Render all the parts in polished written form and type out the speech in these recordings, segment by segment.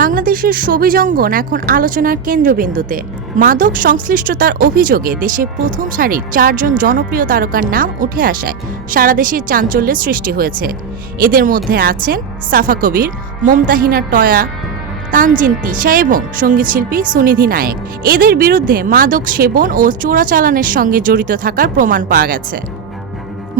বাংলাদেশের শোবিজ অঙ্গন এখন আলোচনার কেন্দ্রবিন্দুতে। মাদক সংশ্লিষ্টতার অভিযোগে দেশে প্রথম সারির 4 জন জনপ্রিয় তারকার নাম উঠে আসায় সারা দেশে চাঞ্চল্যের সৃষ্টি হয়েছে। এদের মধ্যে আছেন সাফা কবির, মমতাহিনা টয়া, তানজিন তিশা এবং সঙ্গীতশিল্পী সুনিধি নায়েক। এদের বিরুদ্ধে মাদক সেবন ও চোরাচালানের সঙ্গে জড়িত থাকার প্রমাণ পাওয়া গেছে।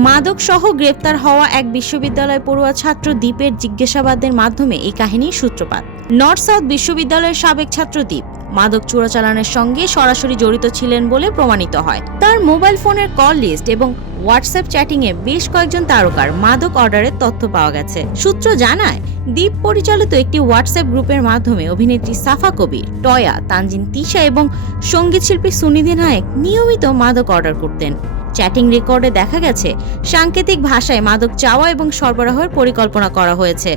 মাদক সহ গ্রেপ্তার হওয়া এক বিশ্ববিদ্যালয় পড়ুয়া ছাত্র দীপের জিজ্ঞাসাবাদের মাধ্যমে এই কাহিনীর সূত্রপাত। নর্থ সাউথ বিশ্ববিদ্যালয়ের সাবেক ছাত্র দীপ মাদক চোরাচালানের সঙ্গে সরাসরি জড়িত ছিলেন বলে প্রমাণিত হয়। তার মোবাইল ফোনের কল লিস্ট এবং হোয়াটসঅ্যাপ চ্যাটিংয়ে বেশ কয়েকজন তারকার মাদক অর্ডারের তথ্য পাওয়া গেছে। সূত্র জানায়, দীপ পরিচালিত একটি হোয়াটসঅ্যাপ গ্রুপের মাধ্যমে অভিনেত্রী সাফা কবির, টয়া, তানজিন তিশা এবং সঙ্গীতশিল্পী সুনিধি নায়েক নিয়মিত মাদক অর্ডার করতেন। চ্যাটিং রেকর্ডে দেখা গেছে সাংকেতিক ভাষায় মাদক চাওয়া এবং সরবরাহের পরিকল্পনা করা হয়েছে।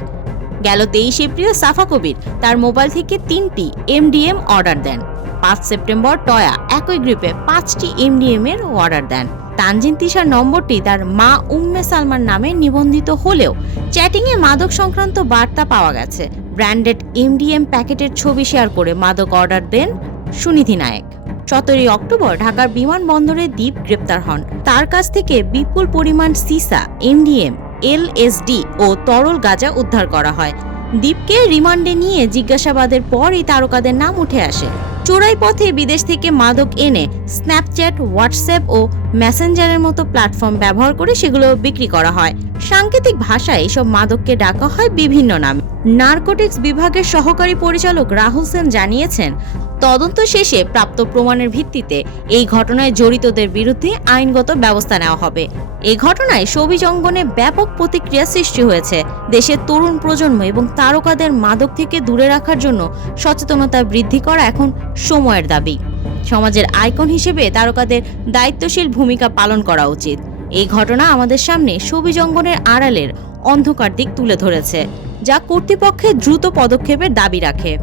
গেল 23 এপ্রিল সাফা কবির তার মোবাইল থেকে 3টি এমডিএম অর্ডার দেন। 5 সেপ্টেম্বর টয়া একই গ্রুপে 5টি এমডিএম এর অর্ডার দেন। তানজিন তিশার নম্বরটি তার মা উম্মে সালমান নামে নিবন্ধিত হলেও চ্যাটিংয়ে মাদক সংক্রান্ত বার্তা পাওয়া গেছে। ব্র্যান্ডেড এমডিএম প্যাকেটের ছবি শেয়ার করে মাদক অর্ডার দেন সুনিধি নায়েক। 17 অক্টোবর ঢাকার বিমানবন্দরে দীপ গ্রেপ্তার হন। তার কাছ থেকে বিপুল পরিমাণ সিসা, এমডিএম, এলএসডি ও তরল গাঁজা উদ্ধার করা হয়। দীপকে রিমান্ডে নিয়ে জিজ্ঞাসাবাদের পর এই তারকাদের নাম উঠে আসে। চোরাই পথে বিদেশ থেকে মাদক এনে স্ন্যাপচ্যাট, হোয়াটসঅ্যাপ ও মেসেঞ্জারের মতো প্ল্যাটফর্ম ব্যবহার করে সেগুলো বিক্রি করা হয়। সাংকেতিক ভাষায় এসব মাদককে ডাকা হয় বিভিন্ন নামে। নারকোটিক্স বিভাগের সহকারী পরিচালক রাহুল সেন জানিয়েছেন, তদন্ত শেষে প্রাপ্ত প্রমাণের ভিত্তিতে এই ঘটনায় জড়িতদের বিরুদ্ধে আইনগত ব্যবস্থা নেওয়া হবে। এই ঘটনায় শোবিজ অঙ্গনে ব্যাপক প্রতিক্রিয়া সৃষ্টি হয়েছে। দেশের তরুণ প্রজন্ম এবং তারকাদের মাদক থেকে দূরে রাখার জন্য সচেতনতা বৃদ্ধি করা এখন সময়ের দাবি। সমাজের আইকন হিসেবে তারকাদের দায়িত্বশীল ভূমিকা পালন করা উচিত। এই ঘটনা আমাদের সামনে শোবিজ অঙ্গনের আড়ালের অন্ধকার দিক তুলে ধরেছে, যা কর্তৃপক্ষের দ্রুত পদক্ষেপের দাবি রাখে।